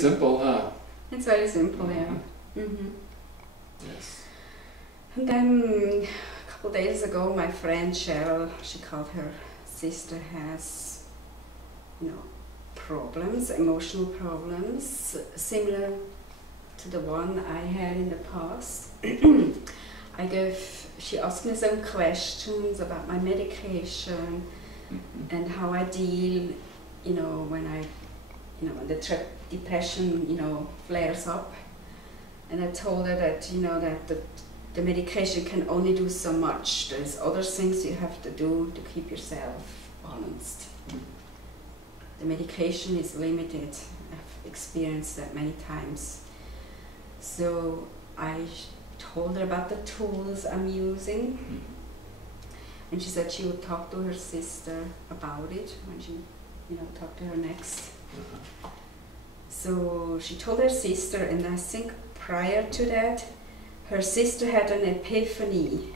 Simple, huh? It's very simple, yeah. Yes. And then a couple days ago, my friend Cheryl, she called her sister, has, problems, emotional problems, similar to the one I had in the past. She asked me some questions about my medication and how I deal, when when the depression, flares up. And I told her that, that the medication can only do so much. There's other things you have to do to keep yourself balanced. The medication is limited. I've experienced that many times. So I told her about the tools I'm using. And she said she would talk to her sister about it when she, talked to her next. So she told her sister, and I think prior to that, her sister had an epiphany.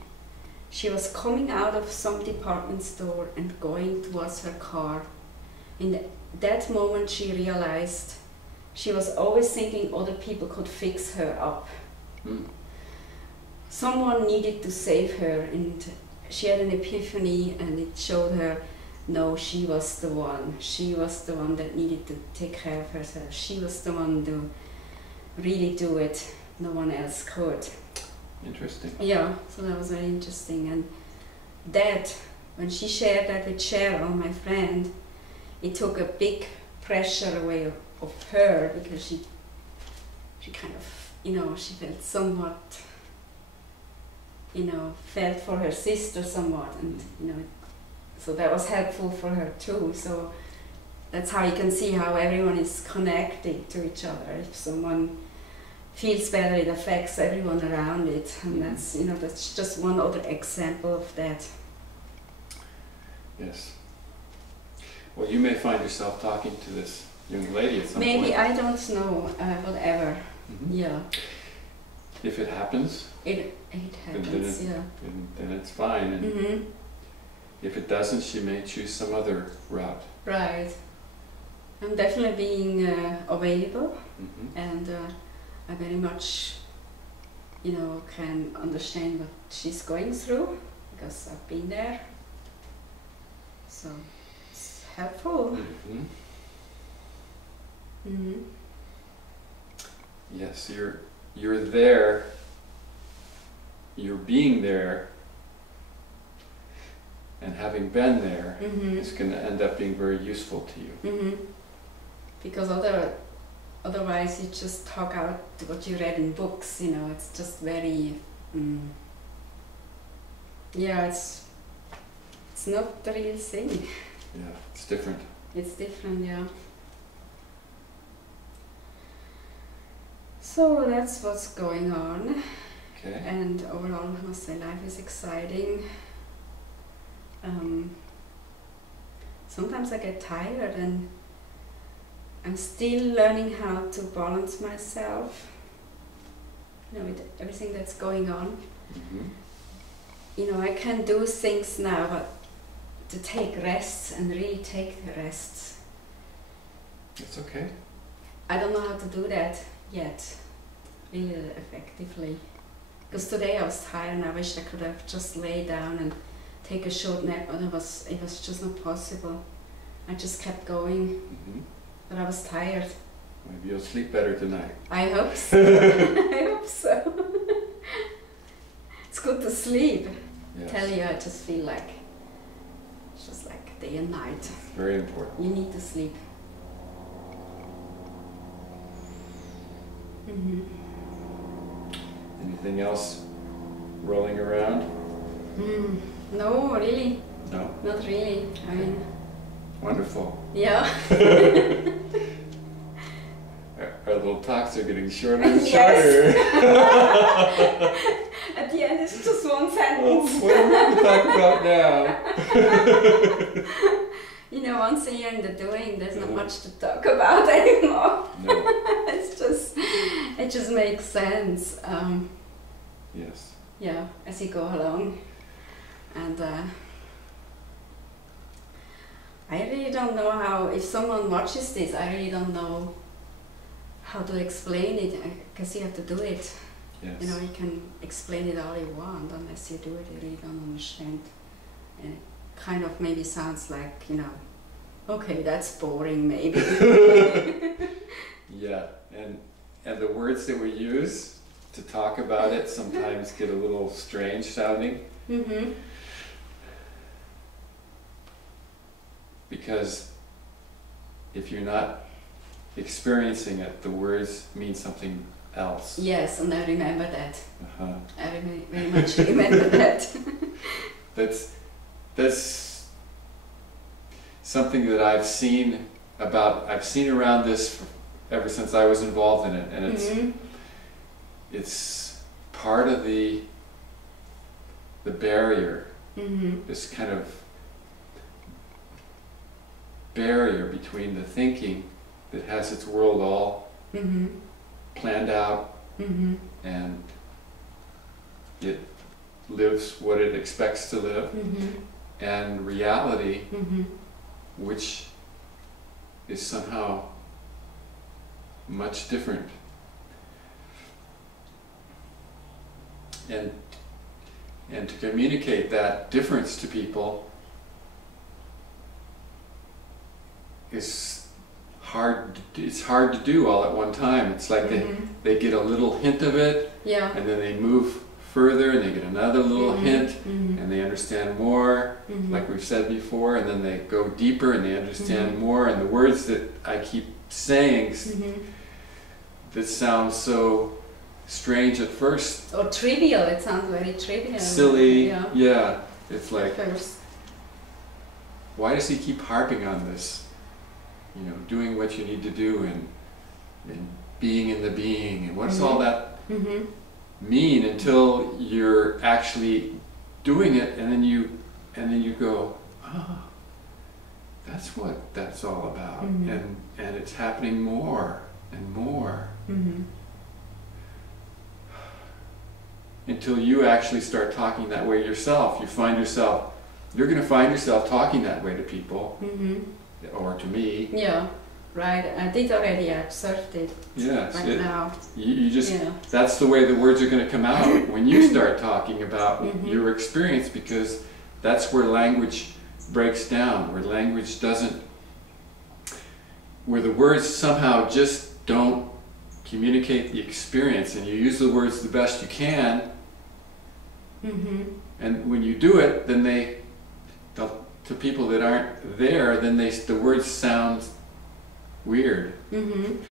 She was coming out of some department store and going towards her car. In that moment she realized she was always thinking other people could fix her up. Someone needed to save her, and she had an epiphany, and it showed her, no, she was the one. She was the one that needed to take care of herself. She was the one to really do it. No one else could. Interesting. Yeah, so that was very interesting. And that, when she shared that with Cheryl, my friend, it took a big pressure away of her, because she kind of, she felt somewhat, felt for her sister somewhat, and so that was helpful for her too. So that's how you can see how everyone is connected to each other. If someone feels better, it affects everyone around it, and that's that's just one other example of that. Yes. Well, you may find yourself talking to this young lady at some point. Maybe, I don't know, whatever. Yeah. If it happens, it happens. then it's fine. And if it doesn't, she may choose some other route. Right. I'm definitely being available, and I very much, can understand what she's going through, because I've been there. So it's helpful. Yes, you're there. You're being there. And having been there, is going to end up being very useful to you. Because otherwise you just talk out what you read in books, it's just very, it's not the real thing. Yeah, it's different. It's different, yeah. So that's what's going on. Okay. And overall, I must say, life is exciting. Sometimes I get tired, and I'm still learning how to balance myself, with everything that's going on. I can do things now, but to take rests and really take the rests. It's okay. I don't know how to do that yet, really effectively. Because today I was tired, and I wished I could have just laid down and take a short nap, but it was just not possible. I just kept going, but I was tired. Maybe you'll sleep better tonight. I hope so. I hope so. It's good to sleep. Yes. I tell you, I just feel like it's just like day and night. Very important. You need to sleep. Anything else rolling around? No, really. No? Not really. I mean... Wonderful. Yeah. Our little talks are getting shorter and shorter. At the end it's just one sentence. What are we going to talk about now? Once a year in the doing, there's not much to talk about anymore. No. It just makes sense. Yes. Yeah, as you go along. And I really don't know how, if someone watches this, I really don't know how to explain it, because you have to do it. Yes. You know, you can explain it all you want, unless you do it, you really don't understand. And it kind of maybe sounds like, you know, okay, that's boring maybe. Yeah, and the words that we use to talk about it sometimes get a little strange sounding. Mm-hmm. Because if you're not experiencing it, the words mean something else. Yes, and I remember that. Uh-huh. I very much remember that. That's something that I've seen around this ever since I was involved in it, and it's part of the barrier, this kind of barrier between the thinking that has its world all planned out, and it lives what it expects to live, and reality, which is somehow much different. And to communicate that difference to people is hard. It's hard to do all at one time. It's like they get a little hint of it, and then they move further and they get another little hint, and they understand more, like we've said before, and then they go deeper and they understand more, and the words that I keep saying that sounds so strange at first. Or trivial, it sounds very trivial. Silly, yeah. It's like, first. why does he keep harping on this? You know, doing what you need to do, and being in the being, and what does all that mean until you're actually doing it, and then you go, oh, that's what that's all about, and it's happening more and more until you actually start talking that way yourself. You're going to find yourself talking that way to people, or to me. Yeah. Right, I did already observe it. Yes, right now. You just, that's the way the words are going to come out when you start talking about your experience, because that's where language breaks down, where language doesn't, where the words somehow just don't communicate the experience, and you use the words the best you can, and when you do it, then to people that aren't there, then the words sound weird.